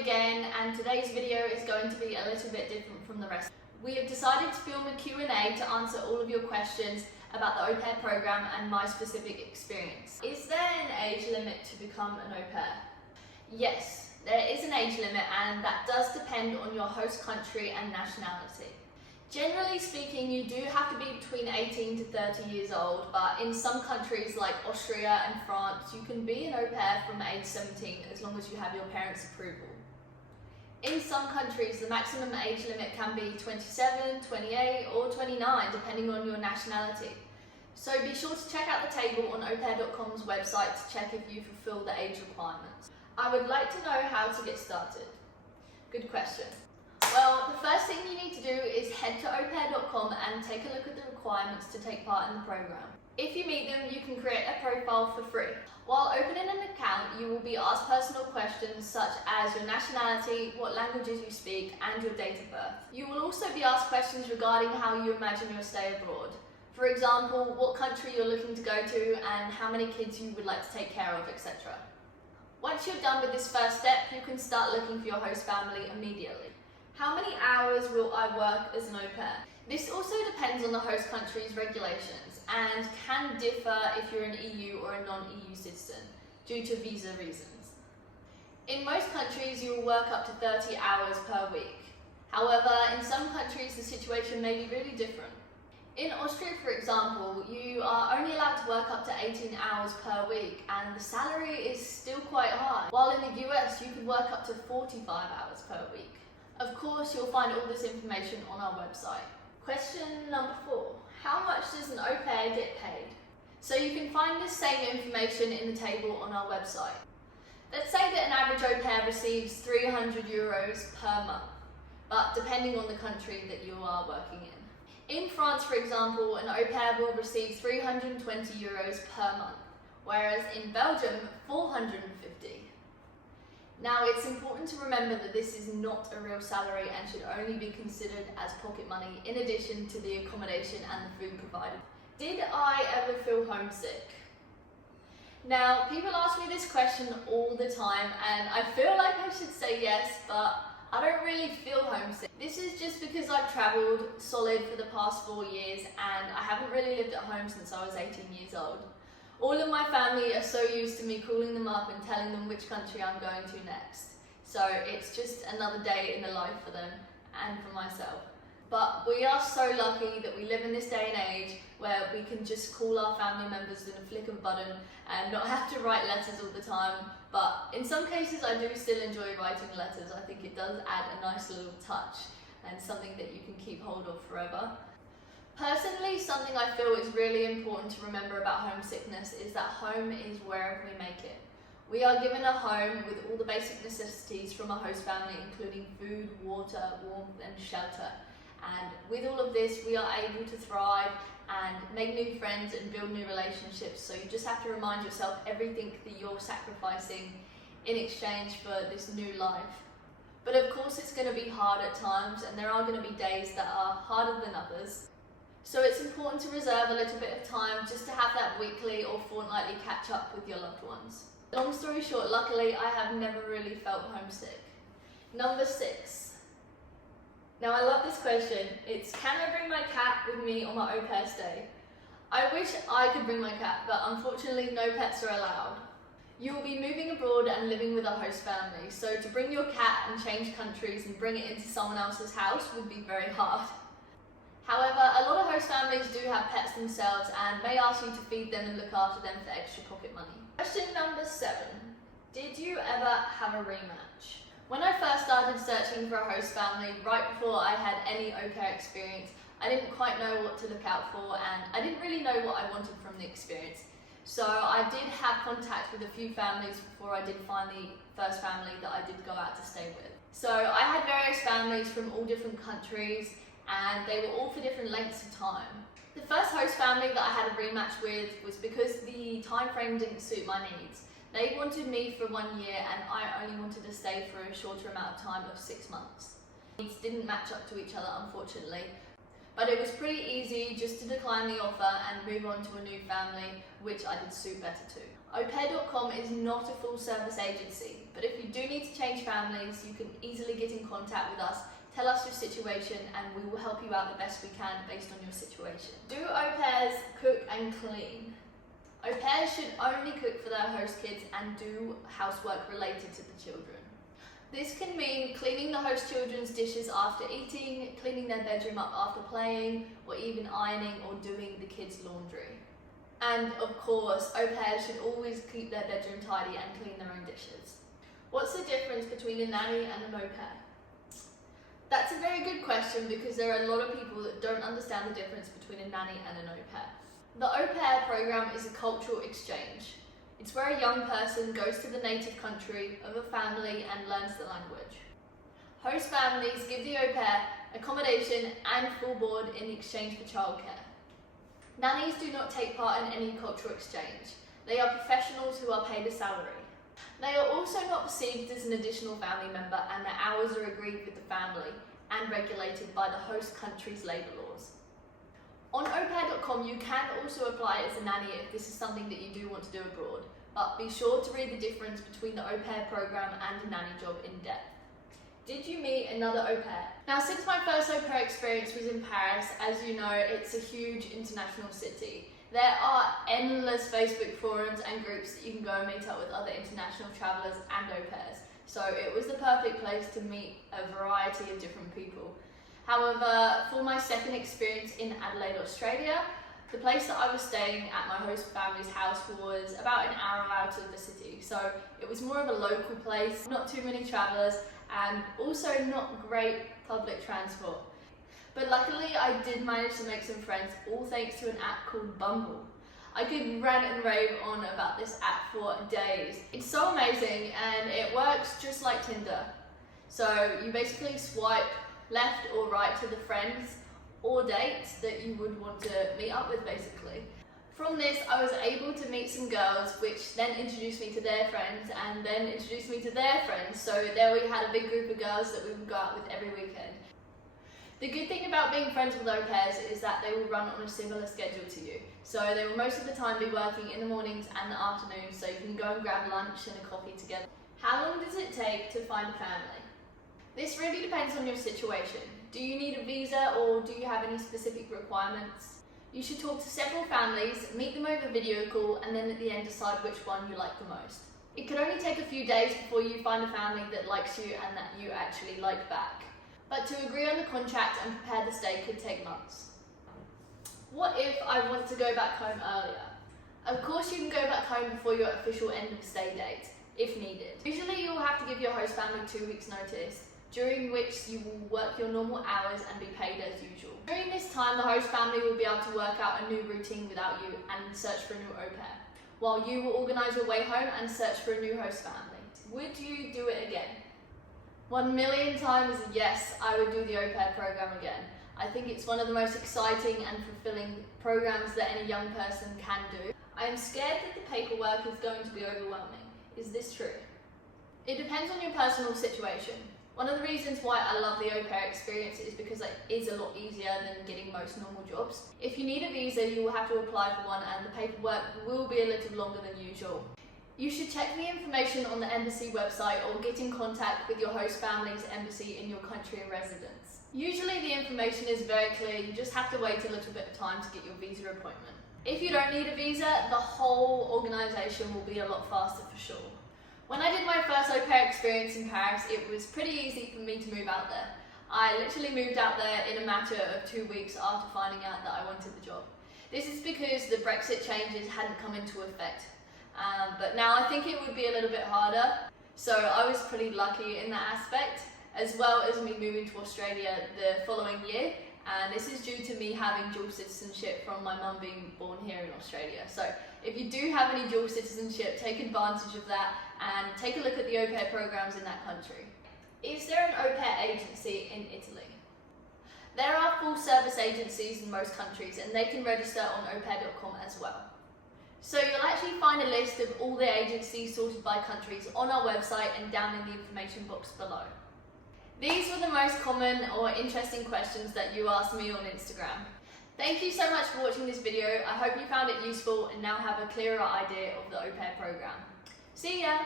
again, and today's video is going to be a little bit different from the rest. We have decided to film a Q&A to answer all of your questions about the au pair program and my specific experience. Is there an age limit to become an au pair? Yes, there is an age limit, and that does depend on your host country and nationality. Generally speaking, you do have to be between 18 to 30 years old, but in some countries like Austria and France, you can be an au pair from age 17 as long as you have your parents' approval. In some countries, the maximum age limit can be 27, 28 or 29, depending on your nationality. So be sure to check out the table on aupair.com's website to check if you fulfill the age requirements. I would like to know how to get started. Good question. Well, the first thing you need to do is head to aupair.com and take a look at the requirements to take part in the program. If you meet them, you can create a profile for free. While opening an account, you will be asked personal questions such as your nationality, what languages you speak, and your date of birth. You will also be asked questions regarding how you imagine your stay abroad. For example, what country you're looking to go to and how many kids you would like to take care of, etc. Once you're done with this first step, you can start looking for your host family immediately. How many hours will I work as an au pair? This also depends on the host country's regulations and can differ if you're an EU or a non-EU citizen due to visa reasons. In most countries, you will work up to 30 hours per week. However, in some countries, the situation may be really different. In Austria, for example, you are only allowed to work up to 18 hours per week and the salary is still quite high, while in the US, you could work up to 45 hours per week. Of course, you'll find all this information on our website. Question number 4. How much does an au pair get paid? So you can find this same information in the table on our website. Let's say that an average au pair receives 300 euros per month, but depending on the country that you are working in. In France, for example, an au pair will receive 320 euros per month, whereas in Belgium, 450. Now, it's important to remember that this is not a real salary and should only be considered as pocket money in addition to the accommodation and the food provided. Did I ever feel homesick? Now, people ask me this question all the time and I feel like I should say yes, but I don't really feel homesick. This is just because I've travelled solid for the past 4 years and I haven't really lived at home since I was 18 years old. All of my family are so used to me calling them up and telling them which country I'm going to next. So it's just another day in the life for them and for myself. But we are so lucky that we live in this day and age where we can just call our family members in a flick of a button and not have to write letters all the time. But in some cases I do still enjoy writing letters. I think it does add a nice little touch and something that you can keep hold of forever. Personally, something I feel is really important to remember about homesickness is that home is wherever we make it. We are given a home with all the basic necessities from a host family, including food, water, warmth and shelter. And with all of this, we are able to thrive and make new friends and build new relationships. So you just have to remind yourself everything that you're sacrificing in exchange for this new life. But of course, it's going to be hard at times, and there are going to be days that are harder than others. So it's important to reserve a little bit of time just to have that weekly or fortnightly catch up with your loved ones. Long story short, luckily I have never really felt homesick. Number 6. Now I love this question. It's, can I bring my cat with me on my au pair stay? I wish I could bring my cat, but unfortunately no pets are allowed. You will be moving abroad and living with a host family, so to bring your cat and change countries and bring it into someone else's house would be very hard. However, a lot of host families do have pets themselves and may ask you to feed them and look after them for extra pocket money. Question number 7. Did you ever have a rematch? When I first started searching for a host family, right before I had any au pair experience, I didn't quite know what to look out for and I didn't really know what I wanted from the experience. So I did have contact with a few families before I did find the first family that I did go out to stay with. So I had various families from all different countries, and they were all for different lengths of time. The first host family that I had a rematch with was because the time frame didn't suit my needs. They wanted me for 1 year and I only wanted to stay for a shorter amount of time of 6 months. Needs didn't match up to each other, unfortunately. But it was pretty easy just to decline the offer and move on to a new family, which I did suit better to. Aupair.com is not a full service agency, but if you do need to change families, you can easily get in contact with us, tell us your situation, and we will help you out the best we can based on your situation. Do au pairs cook and clean? Au pairs should only cook for their host kids and do housework related to the children. This can mean cleaning the host children's dishes after eating, cleaning their bedroom up after playing, or even ironing or doing the kids' laundry. And of course, au pairs should always keep their bedroom tidy and clean their own dishes. What's the difference between a nanny and an au pair? That's a very good question because there are a lot of people that don't understand the difference between a nanny and an au pair. The au pair program is a cultural exchange. It's where a young person goes to the native country of a family and learns the language. Host families give the au pair accommodation and full board in exchange for childcare. Nannies do not take part in any cultural exchange. They are professionals who are paid a salary. They are also not perceived as an additional family member, and their hours are agreed with the family and regulated by the host country's labour laws. On aupair.com you can also apply as a nanny if this is something that you do want to do abroad, but be sure to read the difference between the au pair programme and a nanny job in depth. Did you meet another au pair? Now, since my first au pair experience was in Paris, as you know, it's a huge international city. There are endless Facebook forums and groups that you can go and meet up with other international travellers and au pairs, so it was the perfect place to meet a variety of different people. However, for my second experience in Adelaide, Australia, the place that I was staying at my host family's house was about an hour out of the city, so it was more of a local place, not too many travellers, and also not great public transport. But luckily I did manage to make some friends, all thanks to an app called Bumble. I could rant and rave on about this app for days. It's so amazing and it works just like Tinder. So you basically swipe left or right to the friends or dates that you would want to meet up with basically. From this I was able to meet some girls which then introduced me to their friends and then introduced me to their friends, so there we had a big group of girls that we would go out with every weekend. The good thing about being friends with au pairs is that they will run on a similar schedule to you. So they will most of the time be working in the mornings and the afternoons, so you can go and grab lunch and a coffee together. How long does it take to find a family? This really depends on your situation. Do you need a visa or do you have any specific requirements? You should talk to several families, meet them over video call, and then at the end decide which one you like the most. It could only take a few days before you find a family that likes you and that you actually like back. But to agree on the contract and prepare the stay could take months. What if I want to go back home earlier? Of course you can go back home before your official end of stay date, if needed. Usually you'll have to give your host family 2 weeks notice, during which you will work your normal hours and be paid as usual. During this time, the host family will be able to work out a new routine without you and search for a new au pair, while you will organise your way home and search for a new host family. Would you do it again? 1 million times yes, I would do the au pair program again. I think it's one of the most exciting and fulfilling programs that any young person can do. I am scared that the paperwork is going to be overwhelming. Is this true? It depends on your personal situation. One of the reasons why I love the au pair experience is because it is a lot easier than getting most normal jobs. If you need a visa, you will have to apply for one and the paperwork will be a little longer than usual. You should check the information on the embassy website or get in contact with your host family's embassy in your country of residence. Usually the information is very clear, you just have to wait a little bit of time to get your visa appointment. If you don't need a visa, the whole organisation will be a lot faster for sure. When I did my first au pair experience in Paris, it was pretty easy for me to move out there. I literally moved out there in a matter of 2 weeks after finding out that I wanted the job. This is because the Brexit changes hadn't come into effect. But now I think it would be a little bit harder. So I was pretty lucky in that aspect, as well as me moving to Australia the following year. And this is due to me having dual citizenship from my mum being born here in Australia. So if you do have any dual citizenship, take advantage of that and take a look at the au pair programs in that country. Is there an au pair agency in Italy? There are full service agencies in most countries and they can register on aupair.com as well. So you'll actually find a list of all the agencies sorted by countries on our website and down in the information box below. These were the most common or interesting questions that you asked me on Instagram. Thank you so much for watching this video. I hope you found it useful and now have a clearer idea of the au pair program. See ya!